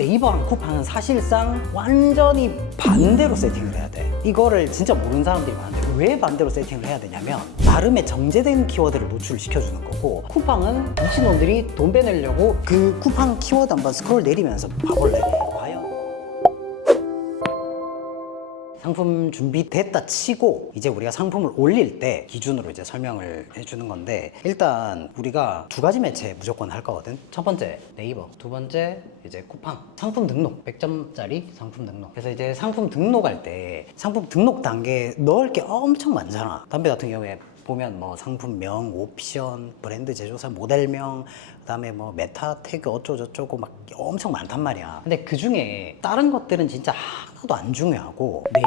네이버랑 쿠팡은 사실상 완전히 반대로 세팅을 해야 돼. 이거를 진짜 모르는 사람들이 많은데 왜 반대로 세팅을 해야 되냐면 나름의 정제된 키워드를 노출을 시켜주는 거고, 쿠팡은 미친놈들이 돈 빼내려고 그 쿠팡 키워드 한번 스크롤 내리면서 봐볼래? 과연 상품 준비됐다 치고 이제 우리가 상품을 올릴 때 기준으로 이제 설명을 해주는 건데, 일단 우리가 두 가지 매체 무조건 할 거거든. 첫 번째 네이버, 두 번째 이제 쿠팡. 상품 등록 100점짜리 상품 등록. 그래서 이제 상품 등록할 때 상품 등록 단계에 넣을 게 엄청 많잖아. 담배 같은 경우에 보면 뭐 상품명, 옵션, 브랜드 제조사, 모델명, 그다음에 뭐 메타 태그 어쩌고저쩌고 막 엄청 많단 말이야. 근데 그 중에 다른 것들은 진짜 하나도 안 중요하고 내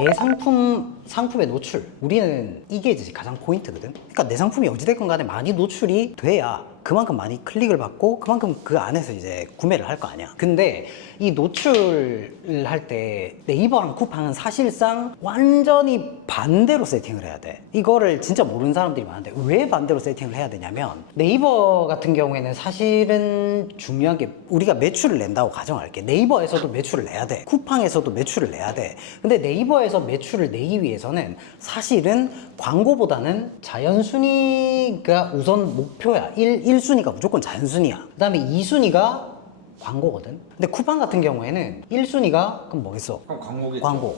상품의 노출, 우리는 이게 이제 가장 포인트거든. 그러니까 내 상품이 어찌됐건 간에 많이 노출이 돼야 그만큼 많이 클릭을 받고 그만큼 그 안에서 이제 구매를 할 거 아니야. 근데 이 노출을 할 때 네이버랑 쿠팡은 사실상 완전히 반대로 세팅을 해야 돼. 이거를 진짜 모르는 사람들이 많은데 왜 반대로 세팅을 해야 되냐면, 네이버 같은 경우에는 사실은 중요한 게 우리가 매출을 낸다고 가정할게. 네이버에서도 매출을 내야 돼. 쿠팡에서도 매출을 내야 돼. 근데 네이버에서 매출을 내기 위해서는 사실은 광고보다는 자연순위가 우선 목표야. 1순위가 무조건 자연순위야. 그 다음에 2순위가 광고거든. 근데 쿠팡 같은 경우에는 1순위가 그럼 뭐겠어? 그럼 광고겠죠. 광고.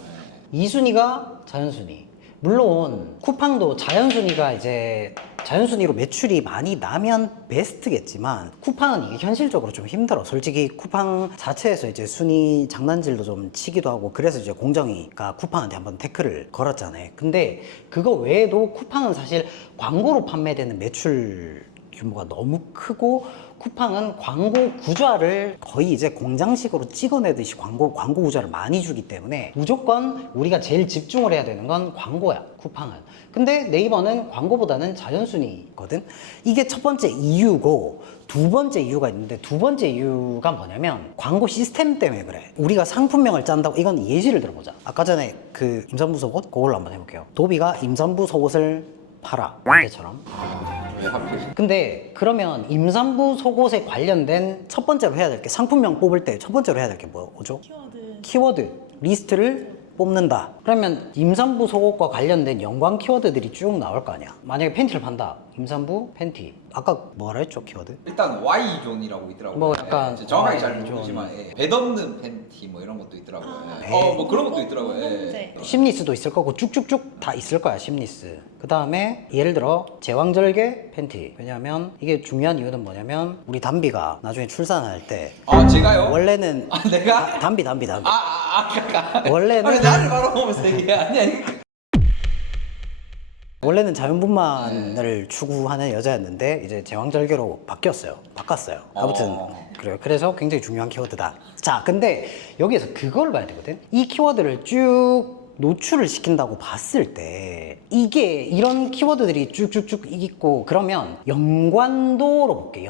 2순위가 자연순위. 물론 쿠팡도 자연순위가 이제 자연순위로 매출이 많이 나면 베스트겠지만, 쿠팡은 이게 현실적으로 좀 힘들어. 솔직히 쿠팡 자체에서 이제 순위 장난질도 좀 치기도 하고, 그래서 이제 공정위가 쿠팡한테 한번 태클을 걸었잖아요. 근데 그거 외에도 쿠팡은 사실 광고로 판매되는 매출 규모가 너무 크고, 쿠팡은 광고 구좌를 거의 이제 공장식으로 찍어내듯이 광고 구좌를 많이 주기 때문에 무조건 우리가 제일 집중을 해야 되는 건 광고야, 쿠팡은. 근데 네이버는 광고보다는 자연순위거든. 이게 첫 번째 이유고, 두 번째 이유가 있는데, 두 번째 이유가 뭐냐면 광고 시스템 때문에 그래. 우리가 상품명을 짠다고, 이건 예시를 들어보자. 아까 전에 그 임산부 속옷, 그걸로 한번 해볼게요. 도비가 임산부 속옷을 팔아, 이때처럼. 왜 하필? 근데 그러면 임산부 속옷에 관련된 첫 번째로 해야 될 게, 상품명 뽑을 때 첫 번째로 해야 될 게 뭐죠? 키워드 리스트를 뽑는다. 그러면 임산부 속옷과 관련된 연관 키워드들이 쭉 나올 거 아니야. 만약에 팬티를 판다, 임산부 팬티. 아까 뭐라 했죠, 키워드? 일단 Y존이라고 있더라고요. 뭐 약간 정확하게 잘 Y존. 모르지만 배 덮는 팬티 뭐 이런 것도 있더라고요. 배. 뭐 그런 것도 있더라고요. 예. 심리스도 있을 거고 쭉쭉쭉 다 있을 거야, 심리스. 그 다음에 예를 들어 제왕절개 팬티. 왜냐면 이게 중요한 이유는 뭐냐면, 우리 담비가 나중에 출산할 때 제가요? 원래는 내가? 담비 아까 원래는 아니, 나를 바라보면서 얘기 아니. 원래는 자연분만을 추구하는 여자였는데 이제 제왕절개로 바꿨어요. 아무튼 그래요. 그래서 굉장히 중요한 키워드다. 자, 근데 여기에서 그걸 봐야 되거든. 이 키워드를 쭉 노출을 시킨다고 봤을 때 이게 이런 키워드들이 쭉쭉쭉 있고, 그러면 연관도로 볼게.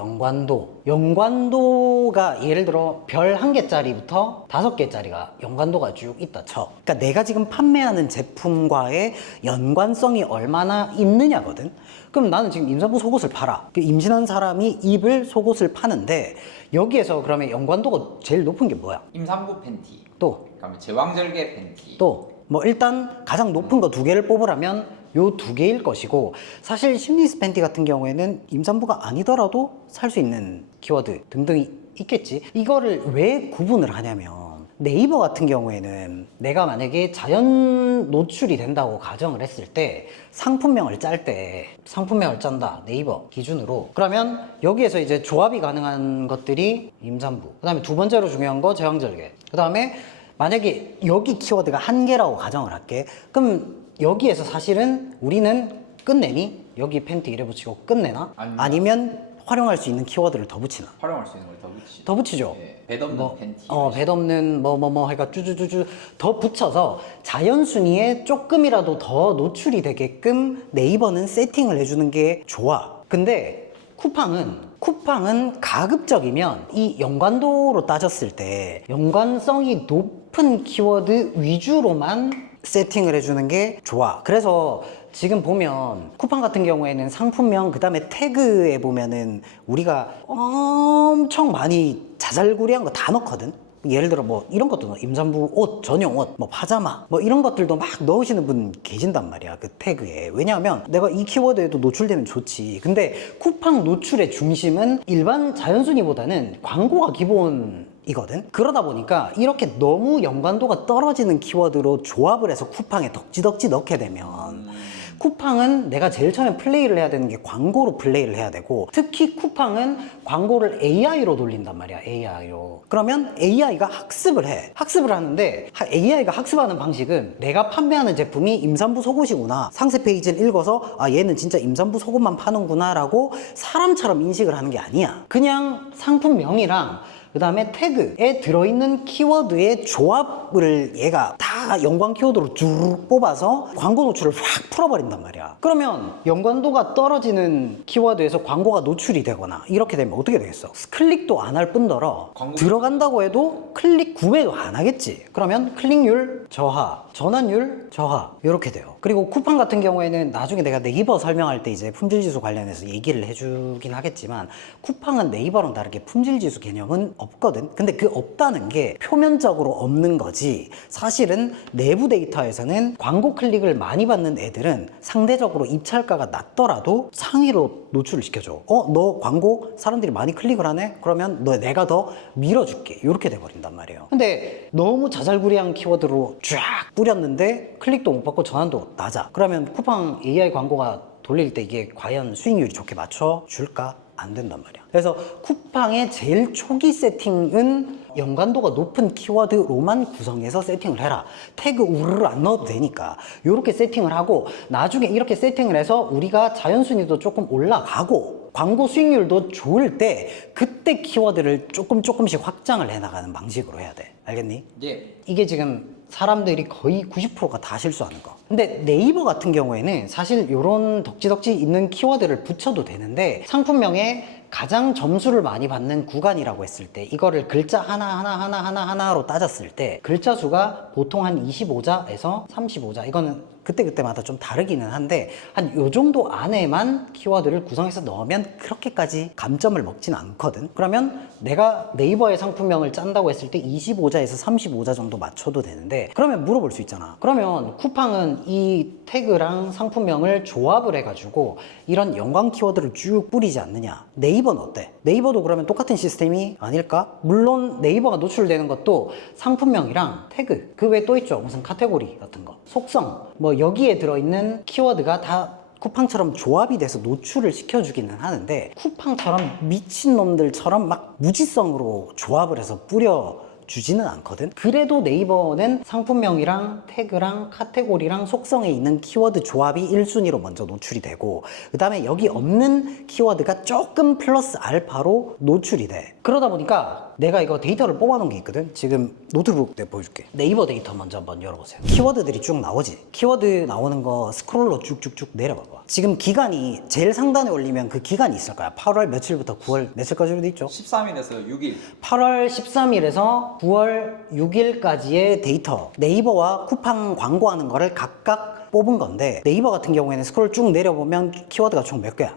연관도가 예를 들어 별 1개짜리부터 5개짜리가 연관도가 쭉 있다 쳐. 그러니까 내가 지금 판매하는 제품과의 연관성이 얼마나 있느냐거든. 그럼 나는 지금 임산부 속옷을 팔아. 임신한 사람이 입을 속옷을 파는데, 여기에서 그러면 연관도가 제일 높은 게 뭐야? 임산부 팬티. 또 그다음에 제왕절개 팬티. 또 뭐 일단 가장 높은 거 2개를 뽑으라면 요 2개일 것이고, 사실 심리스 팬티 같은 경우에는 임산부가 아니더라도 살 수 있는 키워드 등등이 있겠지. 이거를 왜 구분을 하냐면, 네이버 같은 경우에는 내가 만약에 자연 노출이 된다고 가정을 했을 때 상품명을 짠다, 네이버 기준으로. 그러면 여기에서 이제 조합이 가능한 것들이 임산부, 그 다음에 두 번째로 중요한 거 제왕절개, 그 다음에 만약에 여기 키워드가 1개라고 가정을 할게. 그럼 여기에서 사실은 우리는 끝내니? 여기 팬티 이래 붙이고 끝내나? 아니면 활용할 수 있는 키워드를 더 붙이나? 활용할 수 있는 걸 더 붙이죠. 더 붙이죠. 예, 배 덮는 팬티. 배 덮는 해가 쭈쭈쭈쭈 더 붙여서 자연순위에 조금이라도 더 노출이 되게끔 네이버는 세팅을 해주는 게 좋아. 근데 쿠팡은 가급적이면 이 연관도로 따졌을 때 연관성이 높은 키워드 위주로만 세팅을 해주는 게 좋아. 그래서 지금 보면 쿠팡 같은 경우에는 상품명 그 다음에 태그에 보면은 우리가 엄청 많이 자잘구리한 거 다 넣거든. 예를 들어 뭐 이런 것도 넣어. 임산부 옷, 전용 옷, 뭐 파자마 뭐 이런 것들도 막 넣으시는 분 계신단 말이야. 그 태그에. 왜냐하면 내가 이 키워드에도 노출되면 좋지. 근데 쿠팡 노출의 중심은 일반 자연순위보다는 광고가 기본이거든. 그러다 보니까 이렇게 너무 연관도가 떨어지는 키워드로 조합을 해서 쿠팡에 덕지덕지 넣게 되면 쿠팡은 내가 제일 처음에 플레이를 해야 되는 게 광고로 플레이를 해야 되고, 특히 쿠팡은 광고를 AI로 돌린단 말이야. AI로. 그러면 AI가 학습을 해. 학습을 하는데 AI가 학습하는 방식은 내가 판매하는 제품이 임산부 속옷이구나, 상세 페이지를 읽어서 아 얘는 진짜 임산부 속옷만 파는구나 라고 사람처럼 인식을 하는 게 아니야. 그냥 상품명이랑 그 다음에 태그에 들어있는 키워드의 조합을 얘가 다 연관 키워드로 쭉 뽑아서 광고 노출을 확 풀어버린단 말이야. 그러면 연관도가 떨어지는 키워드에서 광고가 노출이 되거나 이렇게 되면 어떻게 되겠어? 클릭도 안 할 뿐더러 들어간다고 해도 클릭 구매도 안 하겠지. 그러면 클릭률 저하, 전환율 저하 이렇게 돼요. 그리고 쿠팡 같은 경우에는 나중에 내가 네이버 설명할 때 이제 품질지수 관련해서 얘기를 해주긴 하겠지만, 쿠팡은 네이버랑 다르게 품질지수 개념은 없거든. 근데 그 없다는 게 표면적으로 없는 거지, 사실은 내부 데이터에서는 광고 클릭을 많이 받는 애들은 상대적으로 입찰가가 낮더라도 상위로 노출을 시켜줘. 너 광고 사람들이 많이 클릭을 하네? 그러면 내가 더 밀어줄게. 이렇게 돼버린단 말이에요. 근데 너무 자잘구레한 키워드로 쫙 뿌렸는데 클릭도 못 받고 전환도 낮아. 그러면 쿠팡 AI 광고가 돌릴 때 이게 과연 수익률이 좋게 맞춰줄까? 안 된단 말이야. 그래서 쿠팡의 제일 초기 세팅은 연관도가 높은 키워드로만 구성해서 세팅을 해라. 태그 우르르 안 넣어도 되니까 이렇게 세팅을 하고, 나중에 이렇게 세팅을 해서 우리가 자연순위도 조금 올라가고 광고 수익률도 좋을 때 그때 키워드를 조금씩 확장을 해나가는 방식으로 해야 돼. 알겠니? 예. 이게 지금 사람들이 거의 90%가 다 실수하는 거. 근데 네이버 같은 경우에는 사실 이런 덕지덕지 있는 키워드를 붙여도 되는데, 상품명에 가장 점수를 많이 받는 구간이라고 했을 때 이거를 글자 하나로 따졌을 때 글자 수가 보통 한 25자에서 35자, 이거는 그때마다 좀 다르기는 한데 한 요 정도 안에만 키워드를 구성해서 넣으면 그렇게까지 감점을 먹진 않거든. 그러면 내가 네이버의 상품명을 짠다고 했을 때 25자에서 35자 정도 맞춰도 되는데, 그러면 물어볼 수 있잖아. 그러면 쿠팡은 이 태그랑 상품명을 조합을 해가지고 이런 연관 키워드를 쭉 뿌리지 않느냐? 네이버는 어때? 네이버도 그러면 똑같은 시스템이 아닐까? 물론 네이버가 노출되는 것도 상품명이랑 태그, 그 외에 또 있죠. 무슨 카테고리 같은 거, 속성, 뭐 여기에 들어있는 키워드가 다 쿠팡처럼 조합이 돼서 노출을 시켜주기는 하는데, 쿠팡처럼 미친놈들처럼 막 무지성으로 조합을 해서 뿌려주지는 않거든. 그래도 네이버는 상품명이랑 태그랑 카테고리랑 속성에 있는 키워드 조합이 1순위로 먼저 노출이 되고, 그 다음에 여기 없는 키워드가 조금 플러스 알파로 노출이 돼. 그러다 보니까 내가 이거 데이터를 뽑아놓은 게 있거든. 지금 노트북 내가 보여줄게. 네이버 데이터 먼저 한번 열어보세요. 키워드들이 쭉 나오지. 키워드 나오는 거 스크롤로 쭉쭉쭉 내려봐봐. 지금 기간이 제일 상단에 올리면 그 기간이 있을 거야. 8월 며칠부터 9월 며칠까지로 돼 있죠. 13일에서 6일. 8월 13일에서 9월 6일까지의 데이터, 네이버와 쿠팡 광고하는 거를 각각 뽑은 건데, 네이버 같은 경우에는 스크롤 쭉 내려보면 키워드가 총 몇 개야?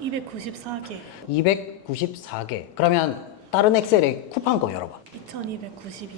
294개. 294개. 그러면 다른 엑셀에 쿠팡 거 열어봐. 2292개.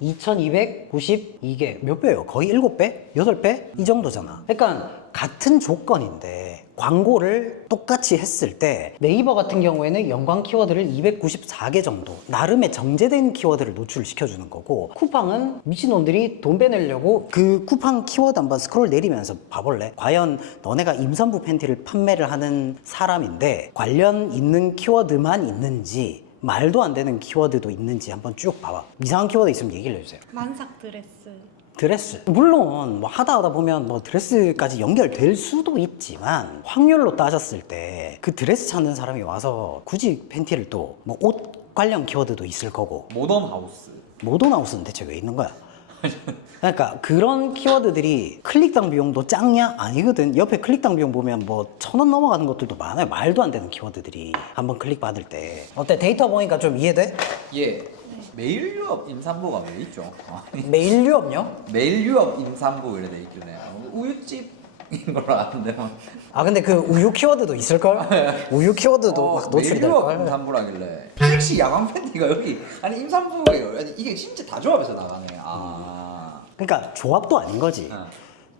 2292개. 몇 배예요? 거의 7배? 8배? 이 정도잖아. 그러니까 같은 조건인데 광고를 똑같이 했을 때 네이버 같은 경우에는 연관 키워드를 294개 정도, 나름의 정제된 키워드를 노출을 시켜주는 거고, 쿠팡은 미친놈들이 돈 빼내려고 그 쿠팡 키워드 한번 스크롤 내리면서 봐볼래? 과연 너네가 임산부 팬티를 판매를 하는 사람인데 관련 있는 키워드만 있는지, 말도 안 되는 키워드도 있는지 한번 쭉 봐봐. 이상한 키워드 있으면 얘기를 해주세요. 만삭 드레스. 드레스, 물론 뭐 하다 보면 뭐 드레스까지 연결될 수도 있지만, 확률로 따졌을 때 그 드레스 찾는 사람이 와서 굳이 팬티를 또 뭐 옷 관련 키워드도 있을 거고, 모던 하우스. 모던하우스는 대체 왜 있는 거야? 그러니까 그런 키워드들이 클릭당 비용도 짱냐? 아니거든. 옆에 클릭당 비용 보면 뭐 1,000원 넘어가는 것들도 많아요. 말도 안 되는 키워드들이 한번 클릭 받을 때. 어때? 데이터 보니까 좀 이해돼? 예. 메일 유업 임산부가 왜 있죠? 메일 유업요? 메일 유업 임산부 이래 돼 있길래 우유집 인 걸로 아는데. 아 근데 그 우유 키워드도 있을걸? 우유 키워드도 막 노출이 메일유업 될걸? 임산부라길래 택시 야광 팬티가 여기 아니 임산부예요. 아니 이게 진짜 다 조합해서 나가네. 그러니까 조합도 아닌 거지.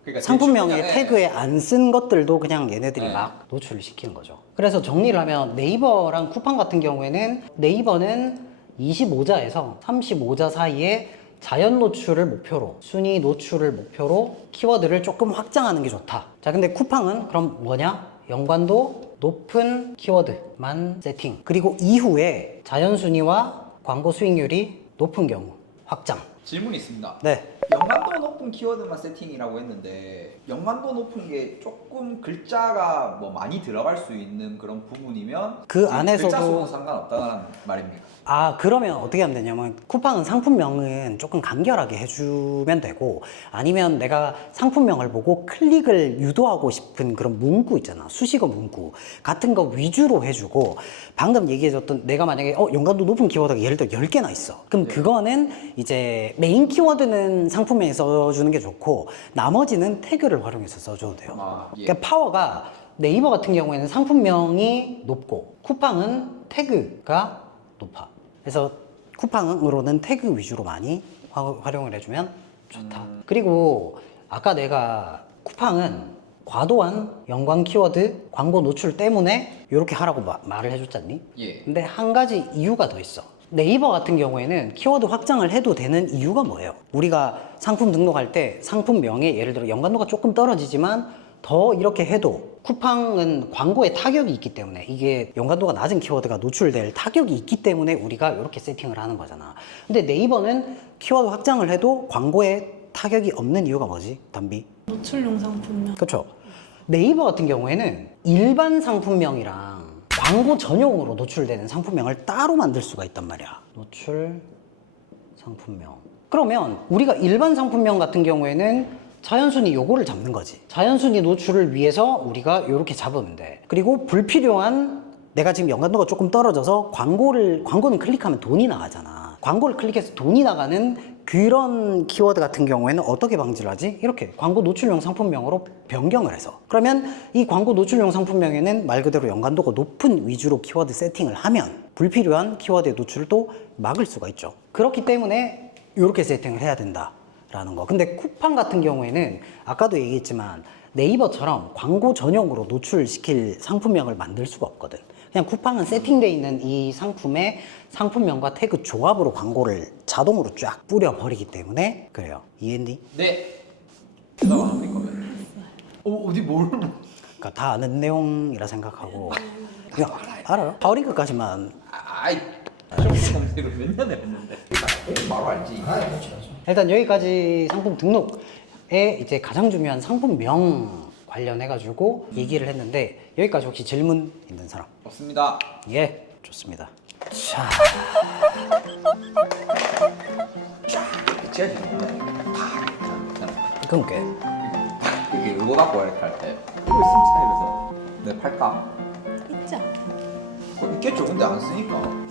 그러니까 상품명에 대충, 태그에 안 쓴 것들도 그냥 얘네들이 네. 막 노출을 시키는 거죠. 그래서 정리를 하면 네이버랑 쿠팡 같은 경우에는 네이버는 25자에서 35자 사이에 자연 노출을 목표로, 순위 노출을 목표로 키워드를 조금 확장하는 게 좋다. 자, 근데 쿠팡은 그럼 뭐냐? 연관도 높은 키워드만 세팅. 그리고 이후에 자연 순위와 광고 수익률이 높은 경우 확장. 질문이 있습니다. 네. 연관도 높은 키워드만 세팅이라고 했는데 연관도 높은 게 조금 글자가 뭐 많이 들어갈 수 있는 그런 부분이면 그 안에서도- 글자 수는 상관없다는 말입니까? 아, 그러면 어떻게 하면 되냐면 쿠팡은 상품명은 조금 간결하게 해주면 되고 아니면 내가 상품명을 보고 클릭을 유도하고 싶은 그런 문구 있잖아. 수식어 문구 같은 거 위주로 해주고 방금 얘기해줬던 내가 만약에 연관도 높은 키워드가 예를 들어 10개나 있어. 그럼 네. 그거는 이제 메인 키워드는 상품명에 써주는 게 좋고 나머지는 태그를 활용해서 써줘도 돼요. 예. 그러니까 파워가 네이버 같은 경우에는 상품명이 높고 쿠팡은 태그가 높아. 그래서 쿠팡으로는 태그 위주로 많이 활용을 해주면 좋다. 그리고 아까 내가 쿠팡은 과도한 연관 키워드 광고 노출 때문에 이렇게 하라고 말을 해줬잖니? 예. 근데 한 가지 이유가 더 있어. 네이버 같은 경우에는 키워드 확장을 해도 되는 이유가 뭐예요? 우리가 상품 등록할 때 상품명에 예를 들어 연관도가 조금 떨어지지만 더 이렇게 해도 쿠팡은 광고에 타격이 있기 때문에 이게 연관도가 낮은 키워드가 노출될 타격이 있기 때문에 우리가 이렇게 세팅을 하는 거잖아. 근데 네이버는 키워드 확장을 해도 광고에 타격이 없는 이유가 뭐지? 담비? 노출용 상품명. 그렇죠. 네이버 같은 경우에는 일반 상품명이랑 광고 전용으로 노출되는 상품명을 따로 만들 수가 있단 말이야. 노출 상품명. 그러면 우리가 일반 상품명 같은 경우에는 자연순위 요거를 잡는 거지. 자연순위 노출을 위해서 우리가 이렇게 잡으면 돼. 그리고 불필요한 내가 지금 연관도가 조금 떨어져서 광고는 클릭하면 돈이 나가잖아. 광고를 클릭해서 돈이 나가는 그런 키워드 같은 경우에는 어떻게 방지를 하지? 이렇게 광고 노출용 상품명으로 변경을 해서. 그러면 이 광고 노출용 상품명에는 말 그대로 연관도가 높은 위주로 키워드 세팅을 하면 불필요한 키워드의 노출을 또 막을 수가 있죠. 그렇기 때문에 이렇게 세팅을 해야 된다라는 거. 근데 쿠팡 같은 경우에는 아까도 얘기했지만 네이버처럼 광고 전용으로 노출시킬 상품명을 만들 수가 없거든. 그냥 쿠팡은 세팅되어 있는 이 상품의 상품명과 태그 조합으로 광고를 자동으로 쫙 뿌려버리기 때문에 그래요. 이해했니? 네. 대답 안 합니까? 어디 뭘? 그러니까 다 아는 내용이라 생각하고 그냥 알아요? 파워링크까지만. 아이. 이거 몇 년에 했는데. 바로 알지. 일단 여기까지 상품 등록에 이제 가장 중요한 상품명 관련해가지고 얘기를 했는데 여기까지 혹시 질문 있는 사람? 없습니다. 예, 좋습니다. 자, 제일 그럼 꽤. 이게 이거 갖고 이렇게 할 때. 이거 있으면 사입에서 내 팔까? 있지 않나? 있겠죠. 근데 안 쓰니까.